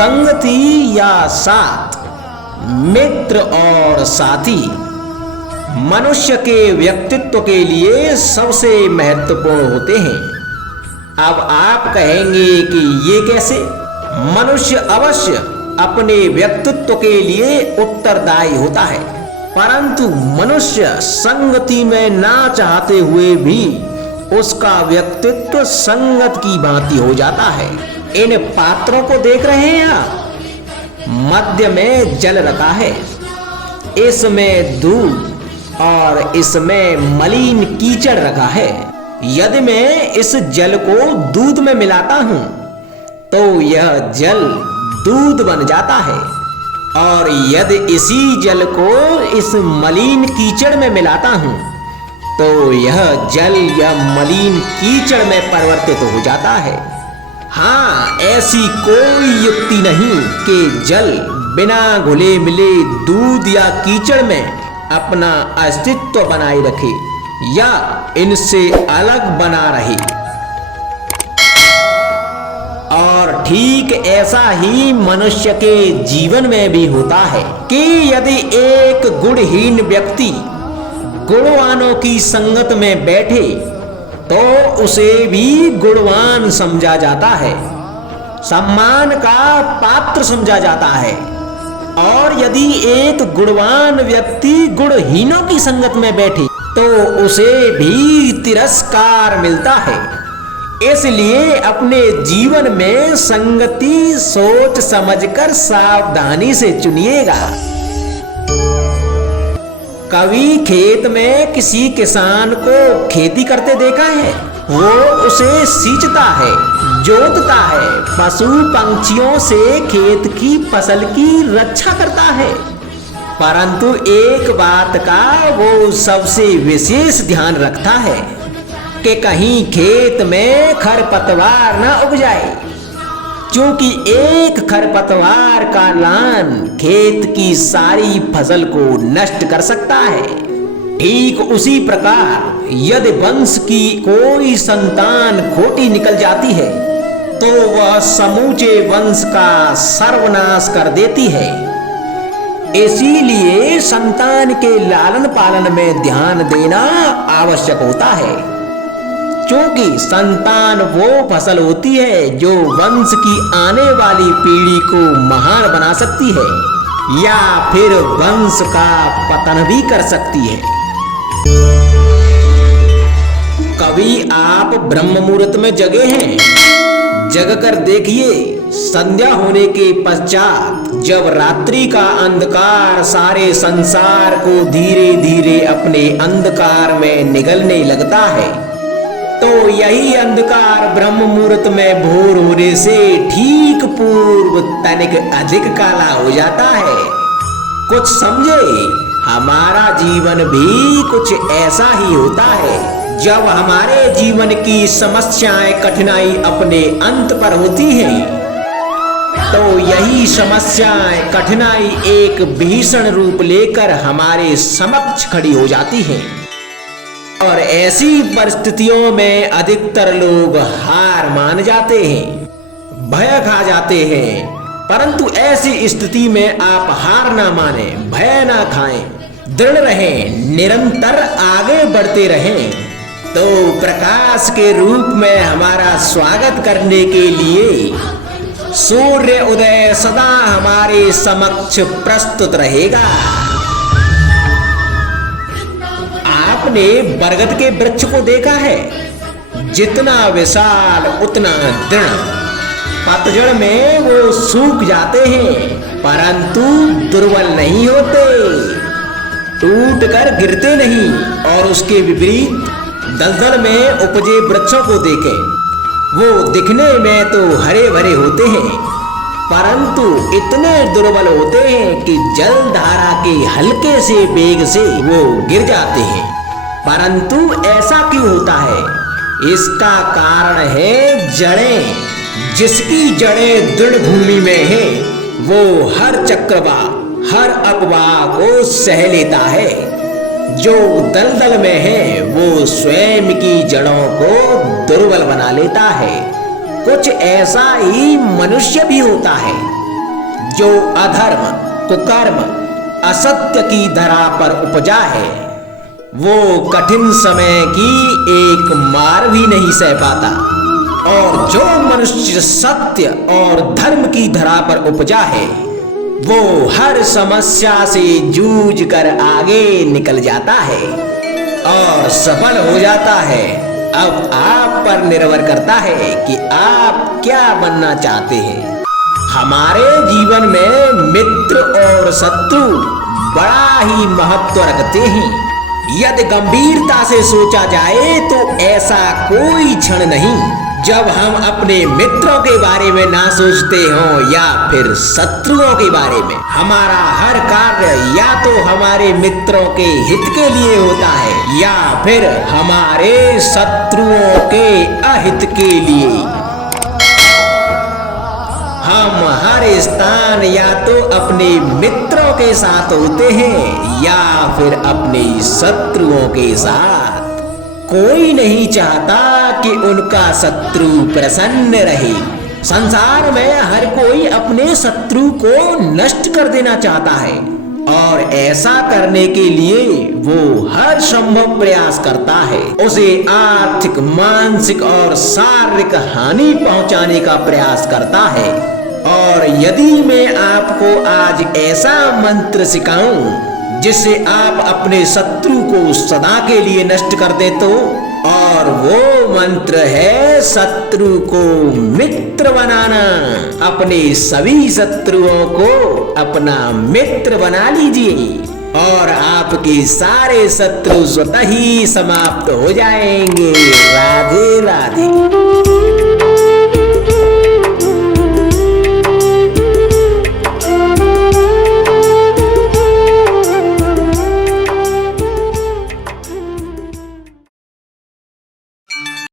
संगति या साथ, मित्र और साथी मनुष्य के व्यक्तित्व के लिए सबसे महत्वपूर्ण होते हैं। अब आप कहेंगे कि ये कैसे? मनुष्य अवश्य अपने व्यक्तित्व के लिए उत्तरदायी होता है, परंतु मनुष्य संगति में ना चाहते हुए भी उसका व्यक्तित्व संगत की भांति हो जाता है। इन पात्रों को देख रहे हैं आप? मध्य में जल रखा है, इसमें दूध और इसमें मलिन कीचड़ रखा है। यदि मैं इस जल को दूध में मिलाता हूं तो यह जल दूध बन जाता है, और यदि इसी जल को इस मलिन कीचड़ में मिलाता हूं तो यह जल या मलिन कीचड़ में परिवर्तित हो जाता है। हाँ, ऐसी कोई युक्ति नहीं कि जल बिना घुले मिले दूध या कीचड़ में अपना अस्तित्व बनाए रखे या इनसे अलग बना रहे। और ठीक ऐसा ही मनुष्य के जीवन में भी होता है कि यदि एक गुणहीन व्यक्ति गुणवानों की संगत में बैठे तो उसे भी गुणवान समझा जाता है, सम्मान का पात्र समझा जाता है। और यदि एक गुणवान व्यक्ति गुणहीनों की संगत में बैठे तो उसे भी तिरस्कार मिलता है। इसलिए अपने जीवन में संगति सोच समझकर सावधानी से चुनिएगा। कभी खेत में किसी किसान को खेती करते देखा है? वो उसे सींचता है, जोतता है, पशु पंछियों से खेत की फसल की रक्षा करता है, परंतु एक बात का वो सबसे विशेष ध्यान रखता है कि कहीं खेत में खरपतवार न उग जाए, क्योंकि एक खरपतवार का लान खेत की सारी फसल को नष्ट कर सकता है। ठीक उसी प्रकार यदि वंश की कोई संतान खोटी निकल जाती है तो वह समूचे वंश का सर्वनाश कर देती है। इसीलिए संतान के लालन पालन में ध्यान देना आवश्यक होता है, क्योंकि संतान वो फसल होती है जो वंश की आने वाली पीढ़ी को महान बना सकती है या फिर वंश का पतन भी कर सकती है। कभी आप ब्रह्म मुहूर्त में जगे हैं? जग कर देखिए, संध्या होने के पश्चात जब रात्रि का अंधकार सारे संसार को धीरे धीरे अपने अंधकार में निगलने लगता है, तो यही अंधकार ब्रह्म मुहूर्त में भोर होने से ठीक पूर्व तनिक अधिक काला हो जाता है। कुछ समझे, हमारा जीवन भी कुछ ऐसा ही होता है। जब हमारे जीवन की समस्याएं कठिनाई अपने अंत पर होती हैं, तो यही समस्याएं कठिनाई एक भीषण रूप लेकर हमारे समक्ष खड़ी हो जाती हैं। और ऐसी परिस्थितियों में अधिकतर लोग हार मान जाते हैं, भय खा जाते हैं। परंतु ऐसी स्थिति में आप हार ना माने, भय ना खाएं, दृढ़ रहें, निरंतर आगे बढ़ते रहें, तो प्रकाश के रूप में हमारा स्वागत करने के लिए सूर्य उदय सदा हमारे समक्ष प्रस्तुत रहेगा। आपने बरगद के वृक्ष को देखा है? जितना विशाल उतना दृढ़। पतझड़ में वो सूख जाते हैं, परंतु दुर्बल नहीं होते, टूट कर गिरते नहीं। और उसके विपरीत दलदल में उपजे वृक्षों को देखें, वो दिखने में तो हरे भरे होते हैं, परंतु इतने दुर्बल होते हैं कि जल धारा के हल्के से वेग से वो गिर जाते हैं। परंतु ऐसा क्यों होता है? इसका कारण है जड़ें। जिसकी जड़ें दृढ़ भूमि में है वो हर चक्रवात, हर अफवाह को सह लेता है। जो दलदल में है वो स्वयं की जड़ों को दुर्बल बना लेता है। कुछ ऐसा ही मनुष्य भी होता है। जो अधर्म, कुकर्म, असत्य की धरा पर उपजा है, वो कठिन समय की एक मार भी नहीं सह पाता। और जो मनुष्य सत्य और धर्म की धरा पर उपजा है, वो हर समस्या से जूझ कर आगे निकल जाता है और सफल हो जाता है। अब आप पर निर्भर करता है कि आप क्या बनना चाहते हैं। हमारे जीवन में मित्र और शत्रु बड़ा ही महत्व रखते हैं। यदि गंभीरता से सोचा जाए तो ऐसा कोई क्षण नहीं जब हम अपने मित्रों के बारे में ना सोचते हों या फिर शत्रुओं के बारे में। हमारा हर कार्य या तो हमारे मित्रों के हित के लिए होता है या फिर हमारे शत्रुओं के अहित के लिए। हम हर स्थान या तो अपने मित्रों के साथ होते हैं या फिर अपने शत्रुओं के साथ। कोई नहीं चाहता कि उनका शत्रु प्रसन्न रहे। संसार में हर कोई अपने शत्रु को नष्ट कर देना चाहता है और ऐसा करने के लिए वो हर संभव प्रयास करता है। उसे आर्थिक, मानसिक और शारीरिक हानि पहुंचाने का प्रयास करता है। और यदि मैं आपको आज ऐसा मंत्र सिखाऊं जिससे आप अपने शत्रु को सदा के लिए नष्ट कर दे तो, और वो मंत्र है शत्रु को मित्र बनाना। अपने सभी शत्रुओं को अपना मित्र बना लीजिए और आपके सारे शत्रु स्वतः ही समाप्त हो जाएंगे। राधे राधे।